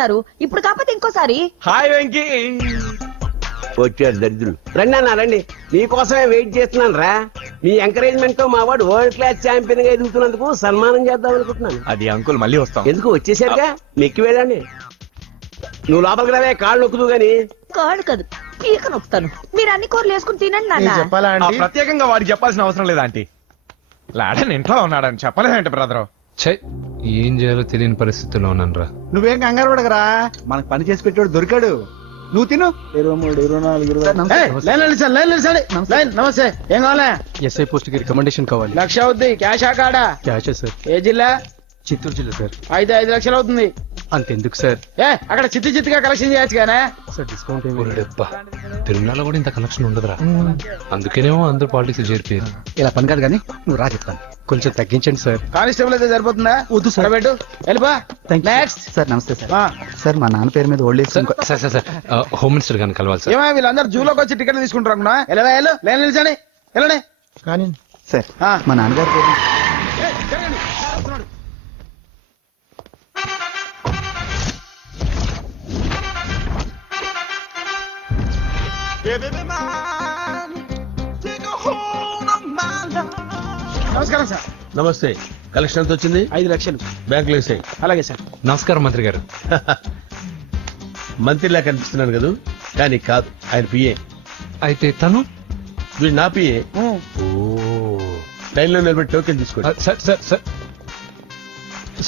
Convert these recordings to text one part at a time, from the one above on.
ఉంటారు. ఇప్పుడు కాకపోతే ఇంకోసారి. హాయ్ వెంకీ. వచ్చారు దరిద్రులు. రండి అన్న రండి, మీకోసమే వెయిట్ చేస్తున్నాను రా. మీ ఎంకరేజ్మెంట్ తో మా వాడు వరల్డ్ క్లాస్ ఛాంపియన్ గా ఎదుగుతున్నందుకు సన్మానం చేద్దాం అనుకుంటున్నాను. అది అంకుల్ మళ్ళీ వస్తాం. ఎందుకు వచ్చేసరిగా మెక్కి వెళ్ళండి. నువ్వు లోపలికి రావే, కాళ్ళు నొక్కుదు గాని. కాళ్ళు కాదు, పీక నొక్కుతాను. మీరు అన్ని కూరలు వేసుకుని తినండి నాన్న. చెప్పాలా ఆ, ప్రత్యేకంగా వాడికి చెప్పాల్సిన అవసరం లేదా ఆంటీ? లాడన్ ఇంట్లో ఉన్నాడని చెప్పలేదంటే బ్రదర్. ఛై, ఏం చేయాలో తెలియని పరిస్థితుల్లో ఉన్నాను రా. నువ్వేం కంగారు పడకరా, మనకు పని చేసి పెట్టాడు దొరికాడు. నువ్వు తిను. 23, 24, 20. నమస్తే, ఏం కావాలా? ఎస్ఐ పోస్ట్ కి రికమెండేషన్ కావాలి. 1,00,000 అవుద్ది. క్యాషా కాడా? క్యాషే సార్. ఏ జిల్లా? చిత్తూరు జిల్లా సార్. 5 లక్షలు అవుతుంది. అంతెందుకు సార్? అక్కడ చిత్తుగా కలెక్షన్ చేయొచ్చు కానీ సార్ డిస్కౌంట్ ఏమి? ఒరేబ్బా, తిరుమలలో కూడా ఇంత కనెక్షన్ ఉండదురా. అందుకేనేమో అందరూ పాలిటిక్స్ చేరిపోయారు. ఇలా పని కాదు కానీ నువ్వు రా చెప్తాను. కొంచెం తగ్గించండి సార్. కానిస్టేబుల్ అయితే సరిపోతుందా? వద్దు సార్. పెట్టు, వెళ్ళిపా. నెక్స్ట్. సార్ నమస్తే సార్. సార్ మా నాన్న పేరు మీద old age sir sir sir, home minister గారిని కలవాలి సార్. ఏమో వీళ్ళందరూ జూలోకి వచ్చి టికెట్లు తీసుకుంటారు అనుకున్నా. వెళ్ళు, లైన్ నిలిచండి, వెళ్ళండి. కానీ సార్ మా నాన్నగారి పేరు నమస్కారం సార్. నమస్తే. కలెక్షన్ ఎంత వచ్చింది? 5 లక్షలు. బ్యాంకులో వేసాయి. అలాగే సార్. నమస్కారం మంత్రి గారు. మంత్రిలా కనిపిస్తున్నాను కదా, కానీ కాదు, ఆయన పిఏ. అయితే తను వీడు నా పిఏ. లైన్ లో నిలబెట్టి టోకెన్ తీసుకోండి. Sir sir sir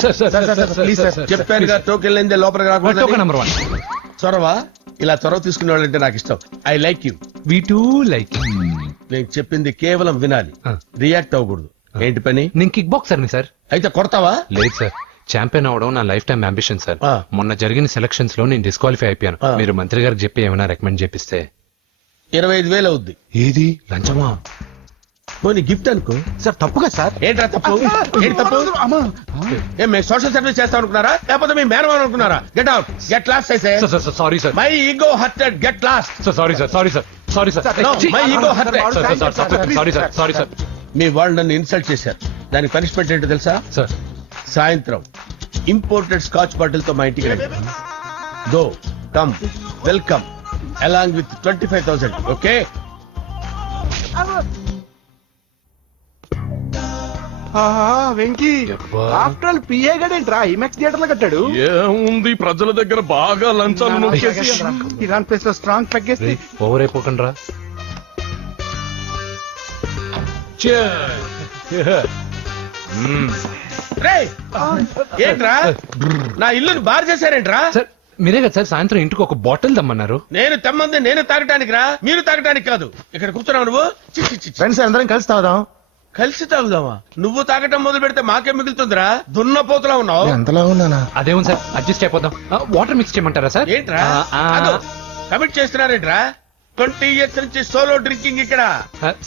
sir sir sir please sir. చెప్పాను కదా, టోకెన్ లేనిదే లోపలికి టోకెన్ రాకూడదు. నెంబర్ 1. చొరవ, ఇలా చొరవ తీసుకునే వాళ్ళంటే నాకు ఇష్టం. I like you. We two like. నేను చెప్పింది కేవలం వినాలి, ఆ. రియాక్ట్ అవ్వకూడదు. ఏంటి పని? నేను కిక్ బాక్సర్ని సార్. అయితే కొడతావా? లేదు సార్, ఛాంపియన్ అవడం నా లైఫ్ టైం అంబిషన్ సార్. ఆ. మొన్న జరిగిన సెలక్షన్స్ లో నేను డిస్క్వాలిఫై అయిపోయాను. ఆ. మీరు మంత్రి గారికి చెప్పి ఏమైనా రికమెండ్ చేపిస్తే. 25,000 అవుద్ది. ఏది లంచమా? పోనీ గిఫ్ట్ అనుకో. సార్ తప్పుగా సార్. ఏంట్రా తప్పు? ఏంటి తప్పు? ఏం మేము సోషల్ సర్వీస్ చేస్తాం అనుకున్నారా, లేకపోతే మీ మేనమాన్ అనుకున్నారా? Get out, get lost. అయితే sorry sir. My ego hurted, get lost. Sorry sir, sorry sir, sorry sir. No, my ego hurt. Sorry sir, sorry sir. మీ వాళ్ళు నన్ను ఇన్సల్ట్ చేశారు. దానికి పనిష్మెంట్ ఏంటో తెలుసా? సార్ సాయంత్రం ఇంపోర్టెడ్ స్కాచ్ బాటిల్ తో మా ఇంటికి రండి. Go, come, welcome along with 25,000. Okay? Venky after all PA గడేంట్రా ఇమెక్స్ థియేటర్ లో కట్టాడు. ఏముంది, ప్రజల దగ్గర బాగా లంచాలు నొక్కేసి ఇరాన్ ప్లేస్ లో స్ట్రాంగ్ తగ్గేసి ఓవర్ అయిపోకండి రా. రేయ్, ఏంట్రా నా ఇల్లుని బార్ చేశారేంట్రా? సార్ మీరే కదా సార్ సాయంత్రం ఇంటికి ఒక బాటిల్ దమ్మన్నారు. నేను తెమ్మంది నేను తాగటానికి రా, మీరు తాగటానికి కాదు. ఇక్కడ కూర్చున్నావు నువ్వు. చి, చి, చి, చి. ఫ్రెండ్స్ అందరం కలిసి తాగుదాం. కలిసి తాగుదామా? నువ్వు తాగటం మొదలు పెడితే మాకే మిగులుతుందిరా. దున్నపోతులా ఉన్నావు. ఎంతలా ఉన్నానా? అదేమో సార్, అడ్జస్ట్ అయిపోదాం. వాటర్ మిక్స్ చేయమంటారా సార్? ఏంట్రా కమిట్ చేస్తున్నారేంట్రా? 20 years నుంచి సోలో డ్రింకింగ్ ఇక్కడ.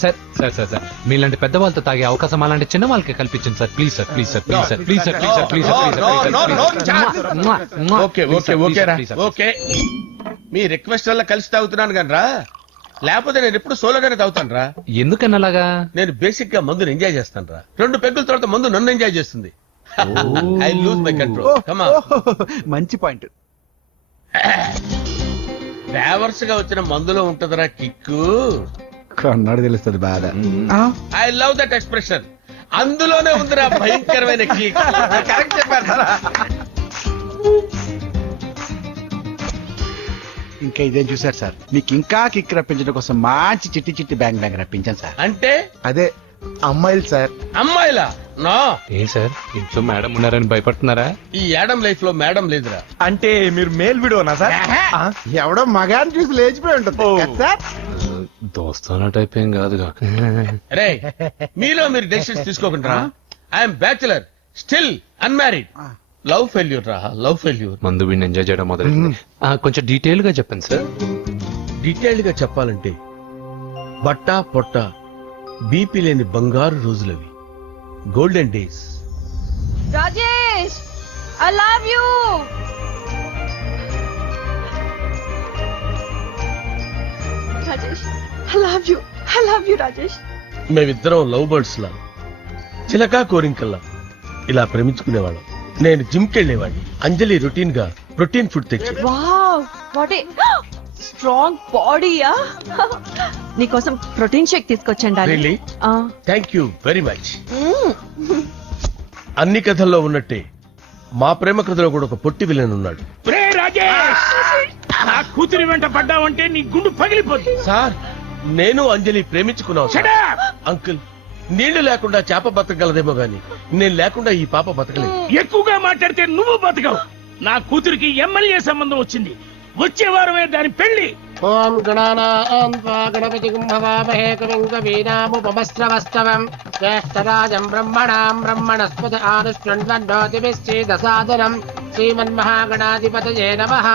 సార్ సార్ సార్ సార్ మీలాంటి పెద్ద వాళ్ళతో తాగే అవకాశం అలాంటి చిన్న వాళ్ళకి కల్పించండి sir. Please sir, please sir, please sir, please sir, please sir, please sir. Okay okay okay రా, ఓకే. మీ రిక్వెస్ట్ వల్ల కలిసి తాగుతున్నాను కానీ రా, లేకపోతే నేను ఎప్పుడు సోలోగానే తాగుతాను రా. ఎందుకన్నా అలాగా? నేను బేసిక్ గా మందుని ఎంజాయ్ చేస్తాను రా. 2 పెగ్గుల తర్వాత మందు నన్ను ఎంజాయ్ చేస్తుంది. I lose my control. Come on. మంచి పాయింట్. ఫ్లేవర్స్ గా వచ్చిన మందులో ఉంటదిరా కిక్కు. కన్నాడు తెలుస్తుంది బాధ. I love that expression. అందులోనే ఉందిరా భయంకరమైన కిక్. కరెక్ట్ చెప్పారు. ఇంకా ఇదేం చూసారు సార్, మీకు ఇంకా కిక్ రప్పించడం కోసం మంచి చిట్టి చిట్టి బ్యాంగ్ బ్యాంగ్ రప్పించాను సార్. అంటే అదే అమ్మాయిలు సార్. అమ్మాయిలా? నో. ఏం సార్ ఇంట్లో మేడం ఉన్నారని భయపడుతున్నారా? ఈ యాడమ్ లైఫ్ లో మేడం లేదురా. అంటే మీరు మేల్ వీడియోనా సార్? ఎవడో మగాన్ని చూసి లేచిపోయి ఉంటుంది కదా సార్. దోస్తానా టైప్ ఏం కాదుగా. రే, మీలో మీరు డెసిషన్స్ తీసుకోకుండా. I'm bachelor, still unmarried. Love failure రా, లవ్ ఫెయిల్యూర్. మందు వీడిని ఎంజాయ్ చేయడం మొదలైంది. కొంచెం డీటెయిల్ గా చెప్పండి సార్. డీటెయిల్డ్ గా చెప్పాలంటే బట్టా పొట్ట బీపీ లేని బంగారు రోజులవి, golden days. Rajesh, I love you. Rajesh, I love you, I love you Rajesh. మేమిద్దరం లవ్ బర్డ్స్ లా, చిలకా కోరింకల్లా ఇలా ప్రేమించుకునేవాళ్ళం. నేను జిమ్ కెళ్లేవాడిని. అంజలి రొటీన్ గా ప్రోటీన్ ఫుడ్ తెచ్చి. వావ్ వాట్ ఏ స్ట్రాంగ్ బాడీయా. నీకోసం ప్రోటీన్ షేక్ తీసుకొచ్చండి Really? Thank you very much. అన్ని కథల్లో ఉన్నట్టే మా ప్రేమ కథలో కూడా ఒక పొట్టి విలన్ ఉన్నాడు. కూతురి వెంట పడ్డావంటే నీ గుండు పగిలిపోతుంది. సార్ నేను అంజలి ప్రేమించుకున్నాను సార్. అంకుల్ నీళ్లు లేకుండా చేప బతకగలదేమో గాని నేను లేకుండా ఈ పాప బతకలేదు. ఎక్కువగా మాట్లాడితే నువ్వు బతకవు. నా కూతురికి ఎమ్మెల్యే సంబంధం వచ్చింది. వచ్చే వారమే దాని పెళ్లి. ఓం గణపతి కుంభవామహే కవిం కవీనాముపమస్రవస్తవం జ్యేష్ఠరాజం బ్రహ్మణాం బ్రహ్మణస్పద ఆనుష్ణ్వన్నోతిభిశ్చేదసాదనం శ్రీమన్మహాగణాధిపతయే నమః.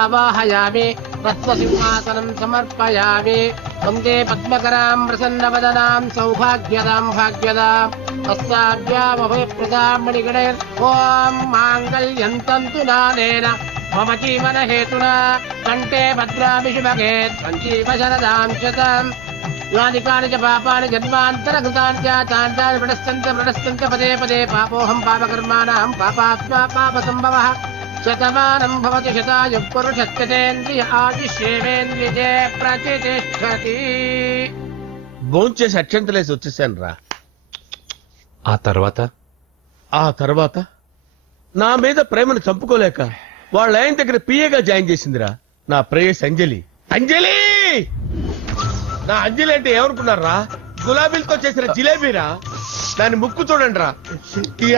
ఆవాహయామి తత్వసింహాసనం సమర్పయామి. వందే పద్మకరాం ప్రసన్నవదనాం సౌభాగ్యదాం భాగ్యదాం హస్తాభ్యామభయప్రదాం మణిగణైర్. ఓం మాంగళ్యం తంతు నానేన మమ జీవన హేతునా కంటే భద్రామి శుభగే సంజీవ శరదాం శతం. యాని కాని చ పాపాని జన్మాంతరకృతాని జాతాని ప్రణశ్యంత పదే పదే పాపోహం పాపకర్మాణాం పాపాత్మా పాప సంభవః. శతమానం భవతి శతాయ పురుషస్యేంద్రియ ఆదిశ్యేవేంద్రియే ప్రతిష్టతి. భోంచేసి అక్షంతలేసి వచ్చేసాను రా. ఆ తర్వాత నా మీద ప్రేమను చంపుకోలేక వాళ్ళ ఆయన దగ్గర పిఏగా జాయిన్ చేసిందిరా నా ప్రేయస్ అంజలి. అంజలి నా అంజలి అంటే ఏమనుకున్నారా? గులాబీలతో చేసిన జిలేబీరా. దాని ముక్కు చూడండి రా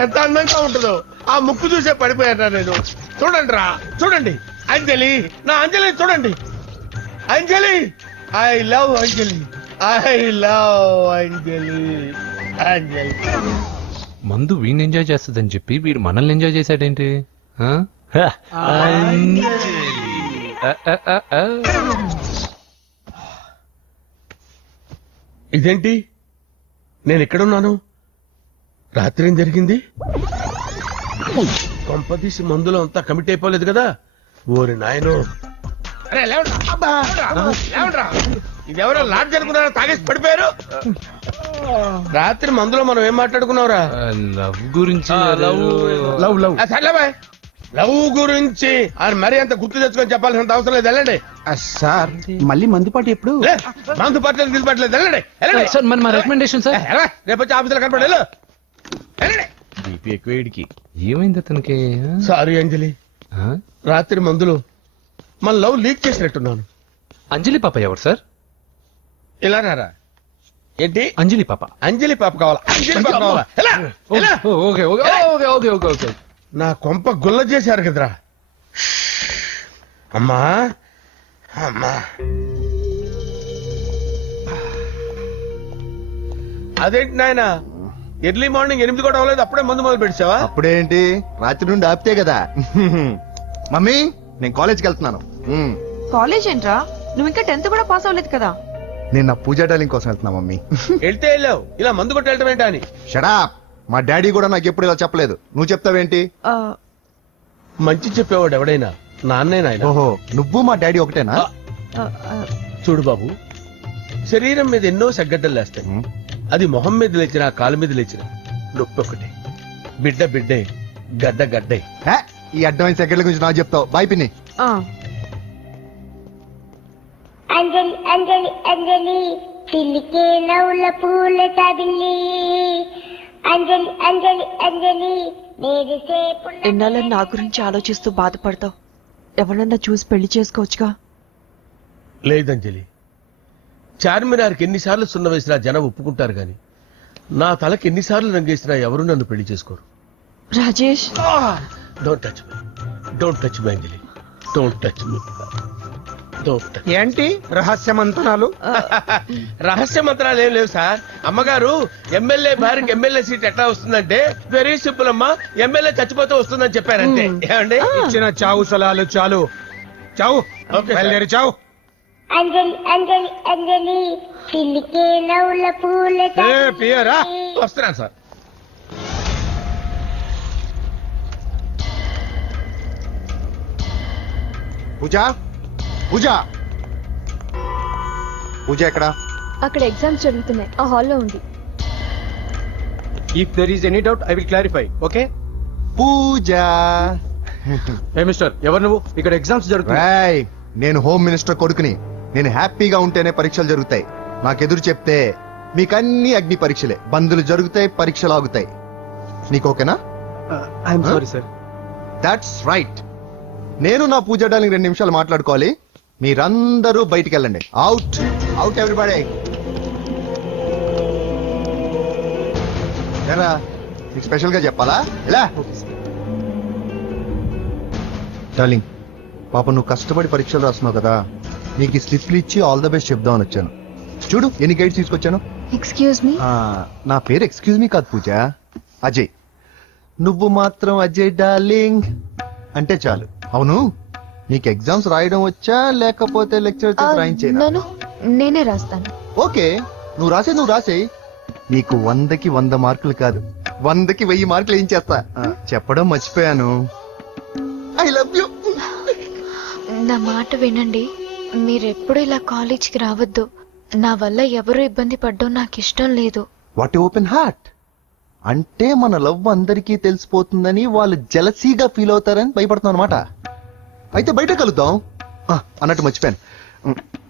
ఎంత అందంగా ఉంటుందో. ఆ ముక్కు చూసే పడిపోయారా నేను. చూడండి రా చూడండి అంజలి నా అంజలి చూడండి. Anjali I love Anjali I love Anjali. Anjali మందు వీడిని ఎంజాయ్ చేస్తుందని చెప్పి వీడు మనల్ని ఎంజాయ్ చేశాడేంటి? ఆ? ఇదేంటి నేను ఎక్కడున్నాను? రాత్రి ఏం జరిగింది? కొంపదీసి మందులో అంతా కమిట్ అయిపోలేదు కదా? ఓరి నాయనో. అరే లేవండ్రా. ఇదెవరో లాడ్ జరుగుతున్నారో తాగేసి పడిపోయారు. రాత్రి మందులో మనం ఏం మాట్లాడుకున్నావురా? లవ్ గురించి. లవ్ గురించి అని మరీ అంత గుర్తు తెచ్చుకొని చెప్పాల్సినంత అవసరం లేదు. వెళ్ళండి సార్ మళ్ళీ మందుపాటి ఎప్పుడు? మందు పట్టలేదు నిలబట్టలేదు. వెళ్ళండి సార్ మన రికమెండేషన్ సార్. రేపు వచ్చి ఆఫీసులో కనపడి ఏమైంది అతనికి? సారీ అంజలి, రాత్రి మందులో మన లవ్ లీక్ చేసినట్టున్నాను. అంజలి పాప ఎవరు సార్? ఇలా రారా. ఏంటి అంజలి పాప? అంజలి పాప కావాలా? అంజలి పాప కావాలా? Okay okay okay okay okay. నా కొంప గుల్ల చేశారు కదరా. అమ్మా అమ్మా అదేంటి నాయన ఎర్లీ మార్నింగ్ 8 కూడా అవ్వలేదు అప్పుడే మందు మొదలు పెట్టావా? అప్పుడేంటి రాత్రి నుండి ఆపితే కదా. మమ్మీ నేను కాలేజ్కి వెళ్తున్నాను. కాలేజ్ ఏంట్రా? నువ్వు ఇంకా 10th కూడా పాస్ అవ్వలేదు కదా. నేను నా పూజా డాలింగ్ కోసం వెళ్తున్నా మమ్మీ. వెళ్తే వెళ్ళావు, ఇలా మందు కొట్టి వెళ్ళటం ఏంటా అని. షడా మా డాడీ కూడా నాకు ఎప్పుడు ఇలా చెప్పలేదు. నువ్వు చెప్తావేంటి? మంచి చెప్పేవాడు ఎవడైనా నాన్నే నాయన. ఓహో నువ్వు మా డాడీ ఒకటేనా? చూడు బాబు, శరీరం మీద ఎన్నో సగ్గడ్డలు లేస్తాయి. అది మొహం మీద లేచినా కాలు మీద లేచినా నొప్పి ఒకటే. బిడ్డ బిడ్డే, గడ్డ గడ్డే. ఈ అడ్వాన్స్ సెకండ్ల గురించి నాకు చెప్తావు. బాయ్ పిన్ని. అంజలి అంజలి అంజలి పిల్లికే నవ్వుల పూల తబిల్లి. అంజలి అంజలి అంజలి ఎన్నాళ్ళని నా గురించి ఆలోచిస్తూ బాధపడతావు. ఎవరన్నా చూసి పెళ్లి చేసుకోవచ్చుగా. లేదంజలి, చార్మినార్కి ఎన్నిసార్లు సున్న వేసినా జనం ఒప్పుకుంటారు గాని నా తలకి ఎన్నిసార్లు రంగేసినా ఎవరు నన్ను పెళ్లి చేసుకోరు. Rajesh don't touch me, don't touch me Anjali, don't touch me. ఏంటి రహస్య మంత్రాలు? రహస్య మంత్రాలు ఏం లేవు సార్. అమ్మగారు ఎమ్మెల్యే భార్యకి ఎమ్మెల్యే సీట్ ఎట్లా వస్తుందంటే వెరీ సింపుల్ అమ్మా, ఎమ్మెల్యే చచ్చిపోతే వస్తుందని చెప్పారంటే. ఏమండి ఇచ్చిన చావు సలాలు చాలు. చావు బయలుదేరి చావు. అంజలి అంజలి అంజలి పిల్లికే నవ్వుల పూల పియరా వస్తున్నాను సార్. పూజ పూజ పూజ ఎక్కడ? అక్కడ ఎగ్జామ్స్ జరుగుతున్నాయి, ఆ హాల్లో ఉంది. If there is any doubt I will clarify. Okay Pooja mister ఎవరు నువ్వు? ఇక్కడ ఎగ్జామ్స్ జరుగుతున్నాయి. రాయ్ నేను హోమ్ మినిస్టర్ కొడుకుని. నేను హ్యాపీగా ఉంటేనే పరీక్షలు జరుగుతాయి. నాకెదురు చెప్తే మీకన్నీ అగ్ని పరీక్షలే. బందులు జరుగుతాయి, పరీక్షలు ఆగుతాయి. నీకు ఓకేనా? I'm sorry sir. That's right. నేను నా పూజ డార్లింగ్ 2 నిమిషాలు మాట్లాడుకోవాలి. మీరందరూ బయటికి వెళ్ళండి. Out out everybody. ఏరా నీకు స్పెషల్ గా చెప్పాలా? ఇలా డార్లింగ్, పాప నువ్వు కష్టపడి పరీక్షలు రాస్తున్నావు కదా, నీకు ఈ స్లిప్లు ఇచ్చి ఆల్ ద బెస్ట్ చెప్దామని వచ్చాను. చూడు ఎన్ని గైడ్స్ తీసుకొచ్చాను. Excuse me. నా పేరు ఎక్స్క్యూజ్ మీ కాదు పూజ, అజయ్. నువ్వు మాత్రం అజయ్ డార్లింగ్ అంటే చాలు. అవును, నీకు ఎగ్జామ్స్ రాయడం వచ్చా లేకపోతే లెక్చర్ రాయించేనా? నేనే రాస్తాను. ఓకే, నువ్వు రాసేయి. నీకు 100కి 100 మార్కులు కాదు, 100కి 1000 మార్కులు ఏం చేస్తా. చెప్పడం మర్చిపోయాను. I love you. నా మాట వినండి. మీరెప్పుడు ఇలా కాలేజ్కి రావద్దు. నా వల్ల ఎవరు ఇబ్బంది పడ్డం నాకు ఇష్టం లేదు. What open heart. అంటే మన లవ్ అందరికీ తెలిసిపోతుందని వాళ్ళు జలసీగా ఫీల్ అవుతారని భయపడుతున్నాం అనమాట. అయితే బయట కలుద్దాం. అన్నట్టు మర్చిపోయాను,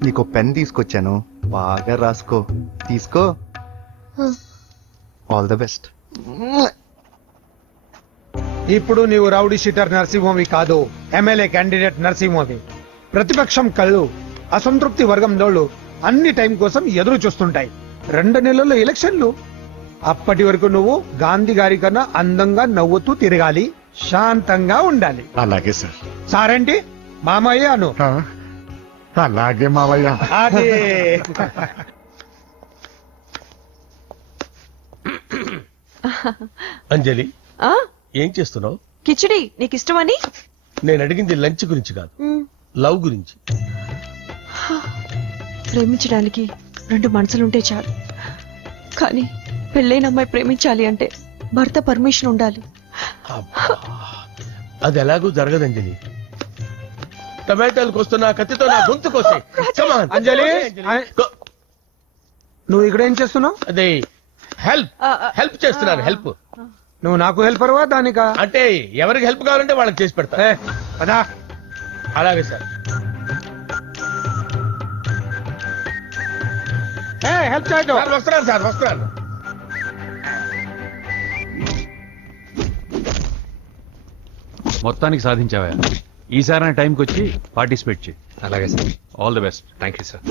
నీకు పెన్ తీసుకొచ్చాను, బాగా రాసుకో. తీసుకో. All the best. ఇప్పుడు నీవు రౌడీ షీటర్ నరసింహవి కాదు, ఎమ్మెల్యే క్యాండిడేట్ నరసింహవి. ప్రతిపక్షం కళ్ళు, అసంతృప్తి వర్గం దోళ్ళు అన్ని టైం కోసం ఎదురు చూస్తుంటాయి. 2 నెలల్లో ఎలక్షన్లు. అప్పటి వరకు నువ్వు గాంధీ గారి కన్నా అందంగా నవ్వుతూ తిరగాలి, శాంతంగా ఉండాలి. అలాగే సార్. సారేంటి మామయ్య అను. అలాగే మావయ్య. అదే. అంజలి ఏం చేస్తున్నావు? కిచిడి నీకు ఇష్టమని. నేను అడిగింది లంచ్ గురించి కాదు, లవ్ గురించి. ప్రేమించడానికి 2 మనసులుంటే చాలు, కానీ పెళ్ళైన అమ్మాయి ప్రేమించాలి అంటే భర్త పర్మిషన్ ఉండాలి. అది ఎలాగూ జరగదు అంజలి. టమాటాలు కోస్తున్నా కత్తితో నా గొంతు కోసే. అంజలి, నువ్వు ఇక్కడ ఏం చేస్తున్నావు? అదే హెల్ప్ చేస్తున్నాను. హెల్ప్. నువ్వు నాకు హెల్పర్వా దానికా? అంటే ఎవరికి హెల్ప్ కావాలంటే వాళ్ళకి చేసి పెడతా. కదా. అలాగే సార్. హెల్ప్ చేయటం. వస్తున్నాను సార్, వస్తున్నాను. మొత్తానికి సాధించావా? ఈసారి టైంకి వచ్చి పార్టిసిపేట్ చేయి. అలాగే sir. All the best. Thank you sir.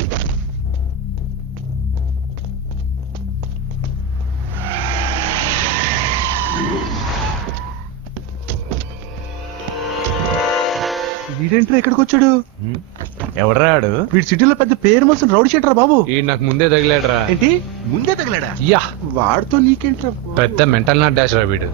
వీడేంట్రా ఇక్కడికి వచ్చాడు? ఎవడ్రాడు? వీడి సిటీలో పెద్ద పేరు మోసిన రౌడీ షీటర్ బాబు. ఈ నాకు ముందే తగిలాడరా. ఏంటి ముందే తగిలాడా? యా, వాడితో నీకేంట్రా? పెద్ద మెంటల్ నాట్ డాష్ రా వీడు.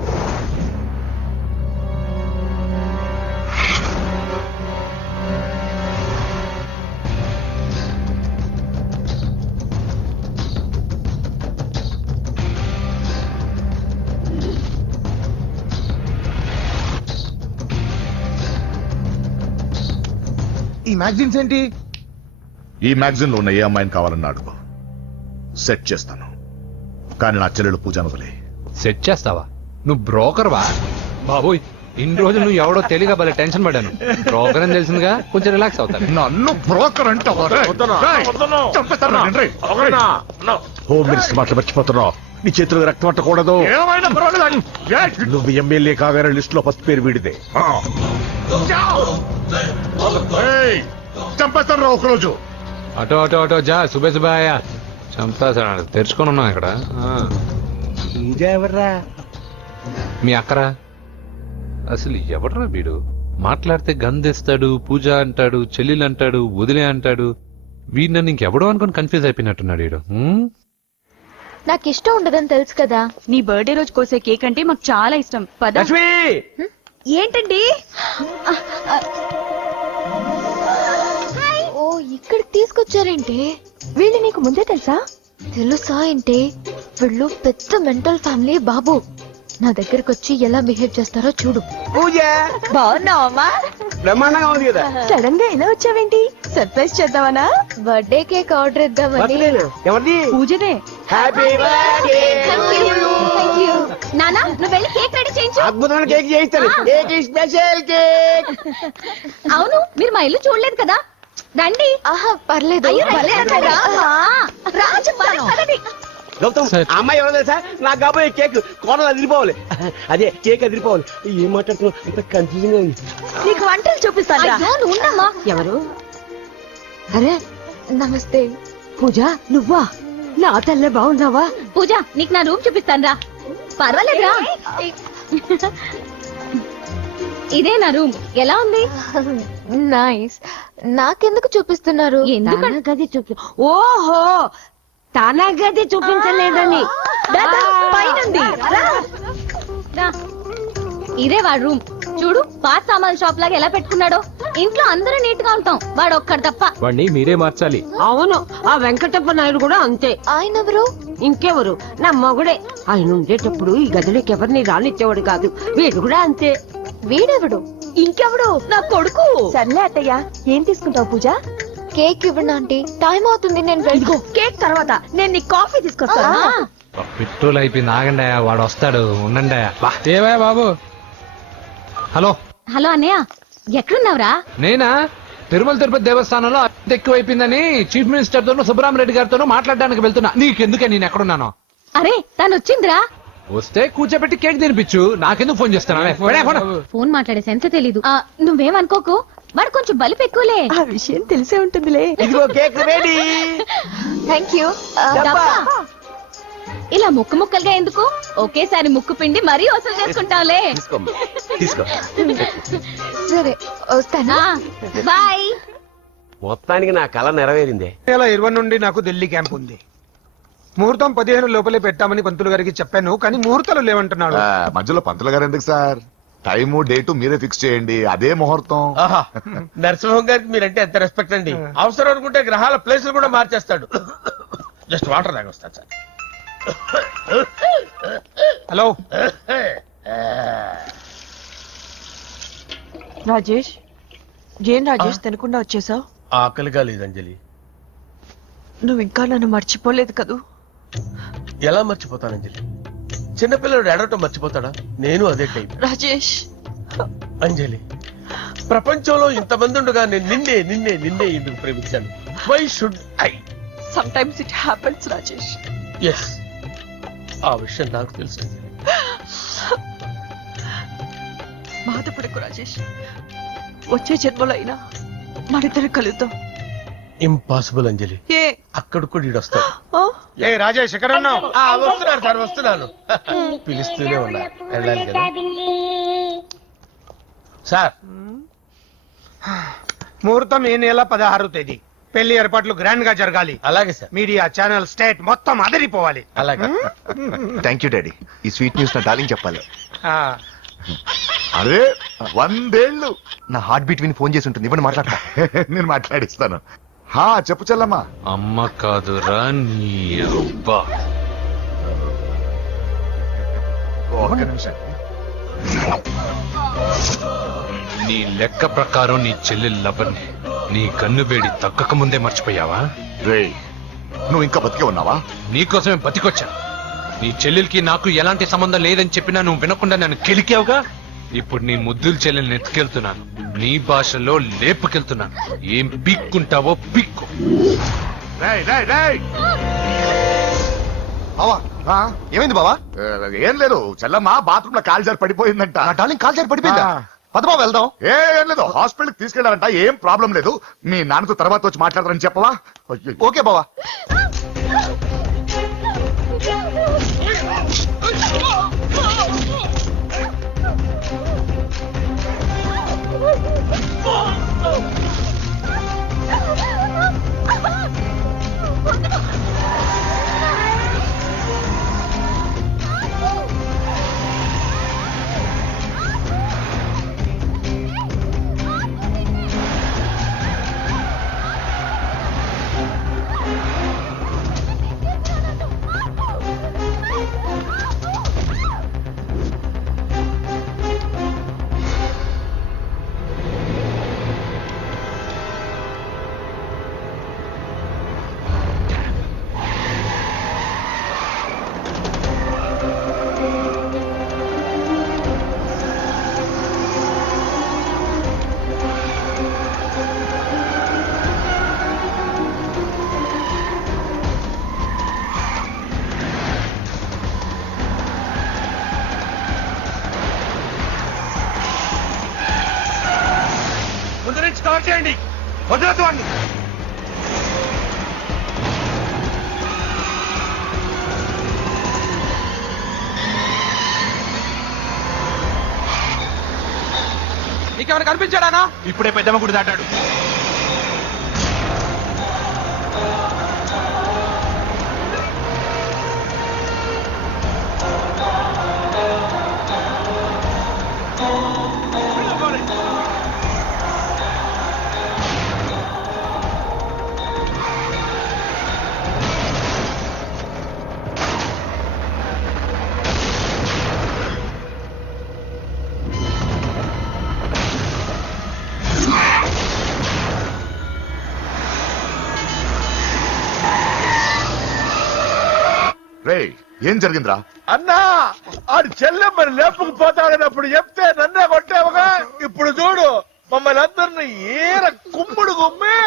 ఈ మ్యాగజైన్స్ ఏంటి? ఈ మ్యాగజైన్ లో ఉన్న ఏ అమ్మాయిని కావాలన్నా అడుగు, సెట్ చేస్తాను. కానీ నా చెల్లెలు పూజను వదిలే. సెట్ చేస్తావా? నువ్వు బ్రోకర్ వా? బాబోయ్, ఇన్ని రోజులు నువ్వు ఎవడో తెలియక భలే టెన్షన్ పడ్డాను. బ్రోకర్ అని తెలిసిందిగా కొంచెం రిలాక్స్ అవుతాను. నన్ను బ్రోకర్ అంటే హోమ్ మినిస్టర్ మాటలు మర్చిపోతున్నావు. నీ చేతులకు రక్తం పట్టకూడదు. నువ్వు ఎమ్మెల్యే కాగానే లిస్ట్ లో ఫస్ట్ పేరు వీడిదే. చంపేస్తాను రా ఒకరోజు. అటో అటో అటో జా. సుబే సుబాయ చంపా సార్. తెరుచుకొని ఉన్నాం ఇక్కడ. ఎవర్రా? మీ అక్కరా? అసలు ఎవడరా వీడు? మాట్లాడితే గంధేస్తాడు, పూజ అంటాడు, చెల్లెలు అంటాడు, వదిలే అంటాడు. వీడు నన్ను ఇంకెవడో అనుకుని కన్ఫ్యూజ్ అయిపోయినట్టున్నాడు వీడు. నాకు ఇష్టం ఉండదని తెలుసు కదా. నీ బర్త్డే రోజు కోసే కేక్ అంటే మాకు చాలా ఇష్టం. పద. ఏంటండి? ఓ, ఇక్కడికి తీసుకొచ్చారేంటి? వీళ్ళు నీకు ముందే తెలుసా? తెలుసా ఏంటి? వీళ్ళు పెద్ద మెంటల్ ఫ్యామిలీ బాబు. నా దగ్గరకు వచ్చి ఎలా బిహేవ్ చేస్తారో చూడు. పూజ బాగున్నావమ్మా? బ్రహ్మాండంగా ఉంది కదా. సడన్ గా ఎలా వచ్చావేంటి? సర్ప్రైజ్ చేద్దామనా? బర్త్డే కేక్ ఆర్డర్ ఇద్దామని. ఎవరిది? పూజనే. Happy birthday. Thank you. నానా నువ్వు వెళ్ళి కేక్ రెడీ చేయించు. అద్భుతమైన కేక్ చేయిస్తాను. Cake special cake. అవును మీరు మా ఇల్లు చూడలేదు కదా, రండి. ఆహా పర్లేదు. గౌతమ్ అమ్మాయి ఎవరో తెలుసా? నాకు కాబోయే కేక్ కోడలు అదిరిపోవాలి. అదే కేక్ అదిరిపోవాలి. ఏం మాట్లాడుతున్నావు? ఇంత కన్ఫ్యూజింగ్ గా ఉంది. నీకు వంటలు చూపిస్తాను. ఉండమ్మా. ఎవరు? అరే నమస్తే. పూజ నువ్వా? నా తల్లే బాగున్నావా? పూజ నీకు నా రూమ్ చూపిస్తాను రా. పర్వాలేదురా. ఇదే నా రూమ్. ఎలా ఉంది? నైస్. నాకెందుకు చూపిస్తున్నారు? ఎందుకంటే గది చూపి. ఓహో తన గది చూపించలేదని పైనుంది. రా. ఇదే వాడు రూమ్. చూడు పాత సామాన్ షాప్ లాగా ఎలా పెట్టుకున్నాడో. ఇంట్లో అందరూ నీట్ గా ఉంటాం, వాడు ఒక్కడు తప్ప. వాడిని మీరే మార్చాలి. అవును ఆ వెంకటప్ప నాయుడు కూడా అంతే. ఆయన ఎవరు? ఇంకెవరు? నా మొగుడే. ఆయన ఉండేటప్పుడు ఈ గదిలోకి ఎవరిని రానిచ్చేవాడు కాదు. వీడు కూడా అంతే. వీడెవడు? ఇంకెవడు? నా కొడుకు. సర్లే అత్తయ్య, ఏం తీసుకుంటావు పూజ? కేక్ ఇవ్వండి ఆంటీ, టైం అవుతుంది. నేను వెళ్ళి కేక్ తర్వాత నేను నీ కాఫీ తీసుకొస్తాను. పెట్రోల్ అయిపోయింది, ఆగండి, వాడు వస్తాడు, ఉండండి. ఏవయ్యా బాబు. హలో హలో అన్నయ్య, ఎక్కడున్నావురా? నేనా తిరుమల తిరుపతి దేవస్థానంలో అత్యంత ఎక్కువైపోయిందని చీఫ్ మినిస్టర్ తోనూ సుబ్బరామరెడ్డి గారితోనూ మాట్లాడడానికి వెళ్తున్నా. నీకెందుకే నేను ఎక్కడున్నాను? అరే తను వచ్చిందిరా. వస్తే కూర్చోబెట్టి కేక్ తినిపించు, నాకెందుకు ఫోన్ చేస్తాను? ఫోన్ మాట్లాడే సెన్స్ తెలీదు. నువ్వేమనుకోకు, వాడు కొంచెం బలిపు ఎక్కువలే. ఆ విషయం తెలిసే ఉంటుందిలే. ఇదిగో కేక్ రెడీ. Thank you. ఇలా ముక్కు ముక్కలుగా ఎందుకు, ఒకేసారి ముక్కు పిండి మరీ వసూలు చేసుకుంటావులే. తీసుకో. సరే వస్తానా? బాయ్. మొత్తానికి నా కళ నెరవేరిందే. 2020 నుండి నాకు ఢిల్లీ క్యాంప్ ఉంది. ముహూర్తం 15 లోపలే పెట్టామని పంతులు గారికి చెప్పాను, కానీ ముహూర్తాలు లేవంటున్నాడు. మధ్యలో పంతులు గారు ఎందుకు సార్? టైము డేటు మీరే ఫిక్స్ చేయండి, అదే ముహూర్తం. నరసింహం గారికి మీరంటే ఎంత రెస్పెక్ట్ అండి. అవసరం అనుకుంటే గ్రహాల ప్లేసులు కూడా మార్చేస్తాడు. జస్ట్ వాటర్ తాగొస్తాను సార్. హలో రాజేష్, ఏం రాజేష్ తినకుండా వచ్చేసావు? ఆకలిగా లేదు అంజలి. నువ్వు ఇంకా నన్ను మర్చిపోలేదు కదూ? ఎలా మర్చిపోతాను అంజలి? చిన్నపిల్లడు ఏడవటం మర్చిపోతాడా? నేను అదే టైప్. రాజేష్ అంజలి, ప్రపంచంలో ఇంతమంది ఉండగా నేను నిన్నే నిన్నే నిన్నే ఎందుకు ప్రేమించాను? Why should I? Sometimes it happens Rajesh. Yes, ఆ విషయం నాకు తెలుసు. బాధపడకు రాజేష్, వచ్చే జన్మలో అయినా మనిద్దరు కలుద్దాం. ఇంపాసిబుల్ అంజలి. ఏ అక్కడ కూడా ఈడొస్తాడు. ఏ రాజేష్ ఎక్కడ ఉన్నావు? వస్తున్నాను సార్, వస్తున్నాను. పిలుస్తూనే ఉన్నా, వెళ్ళాలి కదా సార్. ముహూర్తం ఈ నెల 16వ తేదీ. పెళ్లి ఏర్పాట్లు గ్రాండ్ గా జరగాలి. అలాగే సార్. మీడియా ఛానల్ స్టేట్ మొత్తం అదిరిపోవాలి. అలాగే. Thank you daddy. ఈ స్వీట్ న్యూస్ నా డార్లింగ్ చెప్పాలి. అరే 100 ఏళ్ళు. నా హార్ట్ బీట్ విని ఫోన్ చేసి ఉంటుంది, ఇవ్వండి మాట్లాడతా. నేను మాట్లాడిస్తాను. చెప్పు చెల్లమ్మా. అమ్మ కాదురా నీ అబ్బా. ఒక్క నిమిషం. నీ లెక్క ప్రకారం నీ చెల్లెలు లవర్ని నీ కన్ను వేడి తగ్గక ముందే మర్చిపోయావా? రే, నువ్వు ఇంకా బతికే ఉన్నావా? నీకోసమే బతికొచ్చా. నీ చెల్లెలకి నాకు ఎలాంటి సంబంధం లేదని చెప్పినా నువ్వు వినకుండా నన్ను కెలికావుగా. ఇప్పుడు నీ ముద్దుల చెల్లెల్ని ఎత్తుకెళ్తున్నాను, నీ భాషలో లేపుకెళ్తున్నాను. ఏం పిక్కుంటావో పిక్కు. ఏమైంది బావా? ఏం లేదు, చెల్లమ్మ బాత్రూమ్ లో కాల్జారి పడిపోయిందంట. నా డార్లింగ్ కాల్జారి పడిపోయిందా? పదమా వెళ్దాం. ఏం లేదు, హాస్పిటల్ కి తీసుకెళ్లారంట. ఏం ప్రాబ్లం లేదు. మీ నాన్నతో తర్వాత వచ్చి మాట్లాడతారని చెప్పవా? ఓకే బావా. ముందు నుంచి కవర్ చేయండి. వదలొద్దు వాడిని. నీకేమైనా కనిపించాడానా? ఇప్పుడే పెద్దమ్మ గుడి దాటాడు. రే ఏం జరిగిందిరా? అన్నా ఆడు చెల్లెమ్మని లేపుకుపోతాడన్నప్పుడు చెప్తే నన్నే కొట్టావుగా. ఇప్పుడు చూడు మమ్మల్ని అందరిని ఏర కుమ్ముడు గుమ్మి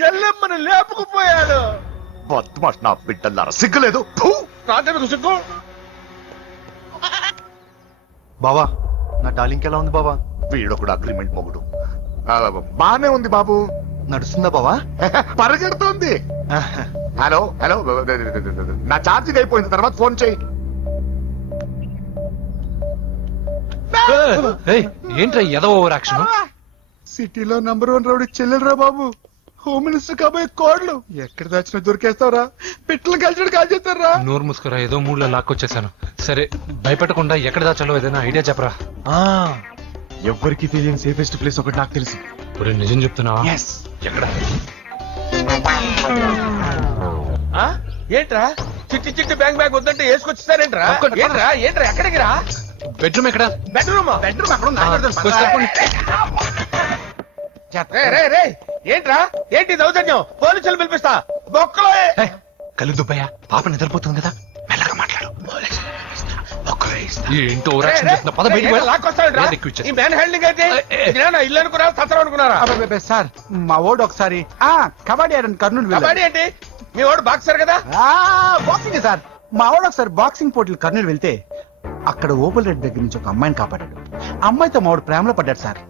చెల్లెమ్మని లేపుకుపోయాడు. బద్మాష్ నా బిడ్డలారా, సిగ్గులేదు? ఫు! నాకెందుకు సిగ్గు? బావా నా డార్లింగ్ ఎలా ఉంది బావా? వీడొకడు అగ్రిమెంట్ మొగుడు. బానే ఉంది బాబు. నడుస్తుందా బావా? పరిగెడుతోంది. హలో హలో, నా ఛార్జింగ్ అయిపోయింది, తర్వాత ఫోన్ చేయి. ఏంట్రా ఎదవ ఓవర్ యాక్షన్? సిటీలో నంబర్ 1 రౌడీ చెల్లెలరా బాబు. హోమ్ మినిస్టర్ కాబోయే కోడ్లు ఎక్కడ దాచినా దొరికేస్తావురా. పిట్టలు కలిసి కాల్ చేస్తారా? నోరు ముసుకురా, ఏదో మూడ్లో లాక్కొచ్చేసాను. సరే భయపెట్టకుండా ఎక్కడ దాచాలో ఏదైనా ఐడియా చెప్పరా. ఎవ్వరికి తెలియని సేఫెస్ట్ ప్లేస్ ఒకటి నాకు తెలుసు. ఇప్పుడు నిజం చెప్తున్నావా? ఎక్కడ? ఏంట్రా చిట్టి చిట్టి బ్యాంక్ బ్యాగ్ వద్దంటే వేసుకొచ్చేసారేంట్రా? ఏంట్రా ఏంట్రా ఎక్కడికి రా? బెడ్రూమ్ ఎక్కడ? బెడ్రూమ్ ఏంట్రా ఏంటి దౌర్జన్యం? పోలీసులు పిలిపిస్తా. బొక్కలో కళ్ళు దుబ్బయ్యా, పాప నిద్రపోతుంది కదా, మెల్లగా మాట్లాడు. ఏంటో ఓవర్ యాక్షన్ చేస్తున్నా, పద బయటికి వెళ్ళు. ఈ మ్యాన్ హ్యాండింగ్ అయితే ఇల్లు అనుకున్నారా సత్రం అనుకున్నారా? సార్ మా ఓడు ఒకసారి కబడ్డీ ఆడని కర్నూలు కబడ్డీ ఏంటి? మీ వాడు బాక్సర్ కదా? Boxing sir. మా వాడు ఒకసారి బాక్సింగ్ పోటీలు కర్నూలు వెళ్తే అక్కడ ఓపెల్ రెడ్డి దగ్గర నుంచి ఒక అమ్మాయిని కాపాడాడు. అమ్మాయితో మా వాడు ప్రేమలో పడ్డాడు సార్.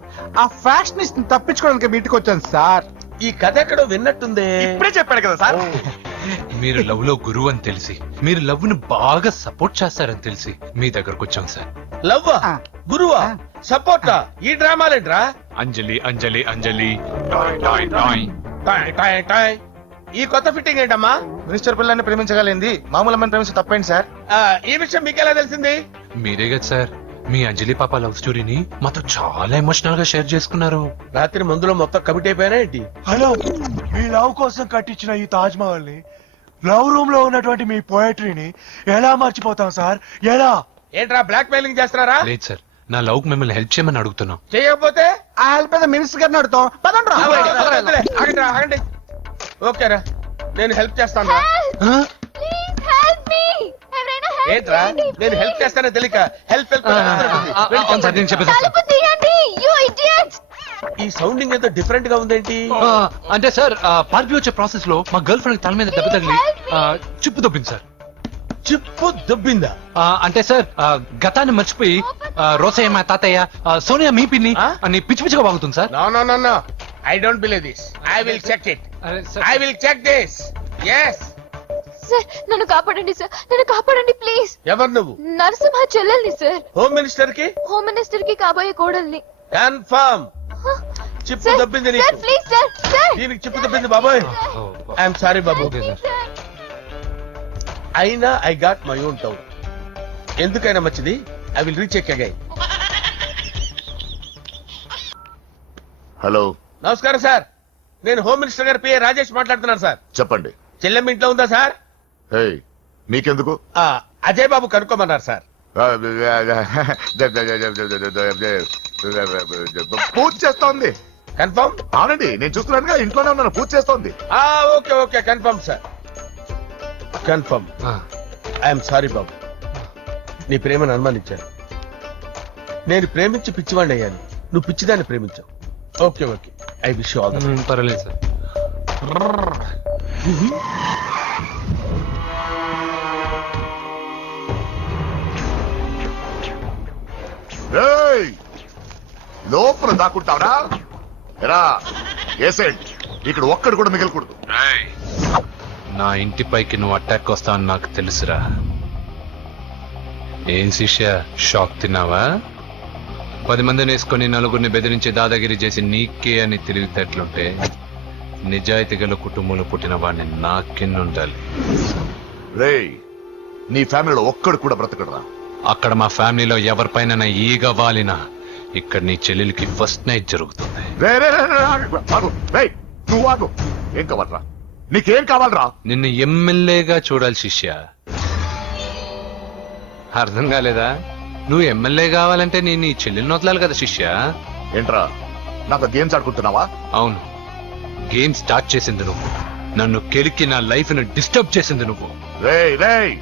ఆ ఫ్యాషనిస్ట్ తప్పించుకోవడానికి మీటికి వచ్చాను సార్. ఈ కథ ఎక్కడో విన్నట్టుంది. ఇప్పుడే చెప్పాడు కదా సార్. మీరు లవ్ లో గురువు అని తెలిసి, మీరు లవ్ ను బాగా సపోర్ట్ చేస్తారని తెలిసి మీ దగ్గరకు వచ్చాం సార్. లవ్ గురువా సపోర్టా? ఈ డ్రామాలేంట్రా? అంజలి అంజలి అంజలి ఈ కొత్త ఫిట్టింగ్ ఏంటమ్మా? మినిస్టర్ పిల్లల్ని ప్రేమించగలిగింది మామూలు అమ్మని ప్రేమించి తప్పేంటి సార్? ఈ విషయం మీకెలా తెలిసింది? మీరే కదా సార్ మీ అంజలి పాప లవ్ స్టోరీని మాతో చాలా ఎమోషనల్ గా షేర్ చేసుకున్నారు. రాత్రి మందులో మొత్తం కమిట్ అయిపోయారా ఏంటి? హలో, మీ లవ్ కోసం కట్టించిన ఈ తాజ్ మహల్ ని, లవ్ రూమ్ లో ఉన్నటువంటి మీ పోయట్రీని ఎలా మర్చిపోతాం సార్? ఎలా? ఏంట్రా బ్లాక్ మెయిలింగ్ చేస్తున్నారా? లేదు సార్, నా లవ్ కు మిమ్మల్ని హెల్ప్ చేయమని అడుగుతున్నాం. చేయకపోతే ఆ హెల్ప్ ఏదో మినిస్టర్ గారిని అడుగుతాం. ఆగండి. ఓకేరా, నేను హెల్ప్ చేస్తాను. ఏంట్రా నేను హెల్ప్ చేస్తానో తెలియక హెల్ప్ ఈ సౌండింగ్ ఎంతో డిఫరెంట్ గా ఉందేంటి? అంటే సార్ పార్టీ వచ్చే ప్రాసెస్ లో మా గర్ల్ ఫ్రెండ్ తల మీద దెబ్బ తగిలి చిప్పు దొబ్బింది సార్. చిప్పు దొబ్బిందా? అంటే సార్ గతాన్ని మర్చిపోయి రోసయ్య మా తాతయ్య, సోనియా మీ పిన్ని అని పిచ్చి పిచ్చిగా బాగుతుంది sir. No I don't believe this. I will check it. I will check this. yes sir నన్ను కాపాడండి సార్, నన్ను కాపాడండి ప్లీజ్. ఎవరు నువ్వు? నరసింహ చెల్లెల్ని సార్. హోమ్ మినిస్టర్ కి? హోమ్ మినిస్టర్ కి కాబోయే కోడల్ని. కన్ఫర్మ్. చిప్పు దొబ్బింది నీకు. Please sir. దీనికి చిప్పు దొబ్బింది బాబోయ్. ఐఎమ్ సారీ బాబు. అయినా I got my own town. ఎందుకైనా మంచిది, I will recheck again. Hello, నమస్కారం సార్. నేను హోమ్ మినిస్టర్ గారి పిఏ రాజేష్ మాట్లాడుతున్నాను సార్. చెప్పండి. చెల్లెమ్మ ఇంట్లో ఉందా సార్? మీకెందుకు? అజయ్ బాబు కనుక్కోమన్నారు సార్. పూజ చేస్తోంది. కన్ఫర్మ్? అవునండి, నేను చూస్తున్నానుగా, ఇంట్లోనే ఉన్నాను, పూజ చేస్తోంది. Okay confirm sir. Confirm. I'm sorry బాబు, నీ ప్రేమను అనుమానించాను. నేను ప్రేమించి పిచ్చివాడిని అయ్యాను, నువ్వు పిచ్చిదాన్ని ప్రేమించావు. Okay I wish you all the best. పర్వాలేదు సార్. లోపల దాక్కుంటావరా? ఎరా ఏసెంట్ ఇక్కడ ఒక్కడు కూడా మిగలకూడదు. నా ఇంటిపైకి నువ్వు అటాక్ వస్తావని నాకు తెలుసురా. ఏం శిష్య, షాక్ తిన్నావా? 10 మందిని వేసుకొని నలుగురిని బెదిరించి దాదాగిరి చేసి నీకే అని తిరిగితేట్లుంటే నిజాయితీ గల కుటుంబంలో పుట్టిన వాడిని నాకెన్నుండాలి. రేయ్, నీ ఫ్యామిలీలో ఒక్కడు కూడా బ్రతకడరా. అక్కడ మా ఫ్యామిలీలో ఎవరిపైన ఈగ వాలినా ఇక్కడ నీ చెల్లెలికి ఫస్ట్ నైట్ జరుగుతుంది. నువ్వు ఆగు. ఏం కావాలరా? నీకేం కావాలరా? నిన్ను ఎమ్మెల్యేగా చూడాలి శిష్య. అర్థం కాలేదా? నువ్వు ఎమ్మెల్యే కావాలంటే నేను నీ చెల్లెల్ని వదలాలి కదా శిష్య. ఏంట్రా, నాతో గేమ్స్ ఆడుకుంటున్నావా? అవును, గేమ్ స్టార్ట్ చేసింది నువ్వు. నన్ను కెలికి నా లైఫ్ ను డిస్టర్బ్ చేసింది నువ్వు. రేయ్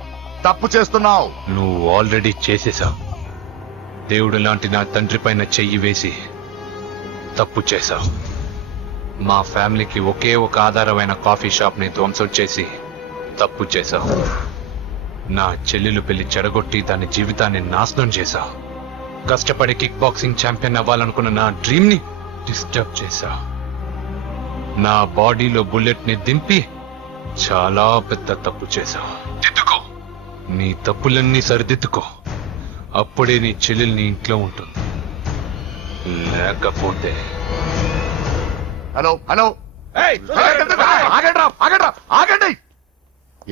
తప్పు చేస్తున్నావు. నువ్వు ఆల్రెడీ చేసేశావు. దేవుడు లాంటి నా తండ్రి పైన చెయ్యి వేసి తప్పు చేశావు. మా ఫ్యామిలీకి ఒకే ఒక ఆధారమైన కాఫీ షాప్ ని ధ్వంసం చేసి తప్పు చేశావు. నా చెల్లెలు పెళ్లి చెడగొట్టి దాని జీవితాన్ని నాశనం చేశావు. కష్టపడి కిక్ బాక్సింగ్ ఛాంపియన్ అవ్వాలనుకున్న నా డ్రీమ్ ని డిస్టర్బ్ చేశావు. నా బాడీలో బుల్లెట్ ని దింపి చాలా పెద్ద తప్పు చేశావు. దిద్దుకో, నీ తప్పులన్నీ సరిదిద్దుకో. అప్పుడే నీ చెల్లెలు నీ ఇంట్లో ఉంటుంది. లేకపోతే హలో ఆగండి.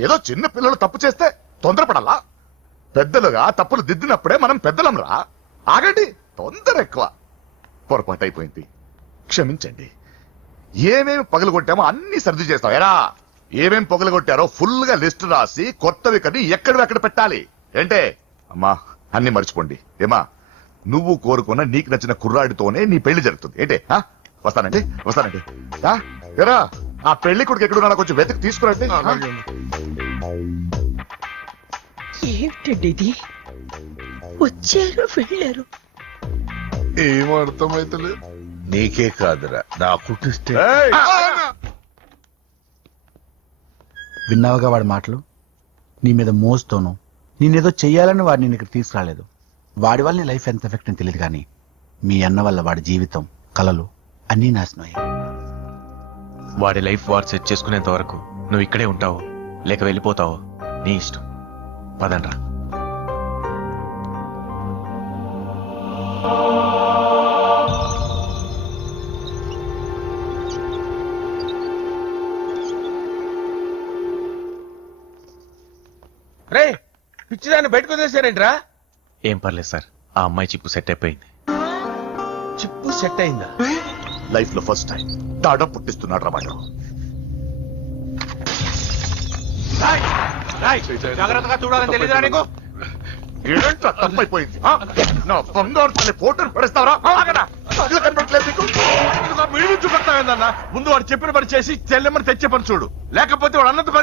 ఏదో చిన్న పిల్లలు తప్పు చేస్తే తొందరపడాలా? పెద్దలుగా తప్పులు దిద్దినప్పుడే మనం పెద్దలంరా. ఆగండి, తొందర ఎక్కువ. పొరపాటు అయిపోయింది, క్షమించండి. ఏమేమి పగలగొట్టామో అన్ని సర్ది చేస్తాం. ఎరా, ఏమేమి పగలగొట్టారో ఫుల్ గా లిస్ట్ రాసి కొత్తవి కని ఎక్కడ పెట్టాలి. ఏంటే అమ్మా, అన్ని మర్చిపోండి. ఏమా, నువ్వు కోరుకున్న నీకు నచ్చిన కుర్రాడితోనే నీ పెళ్లి జరుగుతుంది. ఏంటే వస్తానండి. ఎరా, ఆ పెళ్లి కొడుకు ఎక్కడున్నా కొంచెం వెతికి తీసుకురండి. ఏమిటండి ఇది? వచ్చారు వెళ్ళారు. ఏం అర్థమైతలేదు. నీకే కాదురా, నా కుట్టిస్తే. విన్నావుగా వాడి మాటలు? నీ మీద మోస్తోను నేనేదో చెయ్యాలని వాడిని నేను ఇక్కడ తీసుకురాలేదు. వాడి వల్ల నీ లైఫ్ ఎంత ఎఫెక్ట్ అని తెలియదు, కానీ మీ అన్న వల్ల వాడి జీవితం, కలలు అన్నీ నాశనం అయ్యాయి. వాడి లైఫ్ వాడు సెట్ చేసుకునేంత వరకు నువ్వు ఇక్కడే ఉంటావు, లేక వెళ్ళిపోతావు, నీ ఇష్టం. పదండ్రా. రే, పిచ్చిదాన్ని బయటకు వదిలేశారేంట్రా? ఏం పర్లేదు సార్, ఆ అమ్మాయి చిప్పు సెట్ అయిపోయింది. చిప్పు సెట్ అయిందా? లైఫ్ లో ఫస్ట్ టైం తాడ పుట్టిస్తున్నాడు రా వాడు. జాగ్రత్తగా చూడాలని తెలియదా నీకు? ఏంట్రా తప్పైపోయింది? నా బంగారు తల్లి ఫోటోలు పడేస్తావరా? కనపడలేదు నీకు? చూపెడతావేందన్నా? ముందు వాడు చెప్పిన పని చేసి చెల్లెమ్మని తెచ్చే పని చూడు, లేకపోతే వాడు అన్నది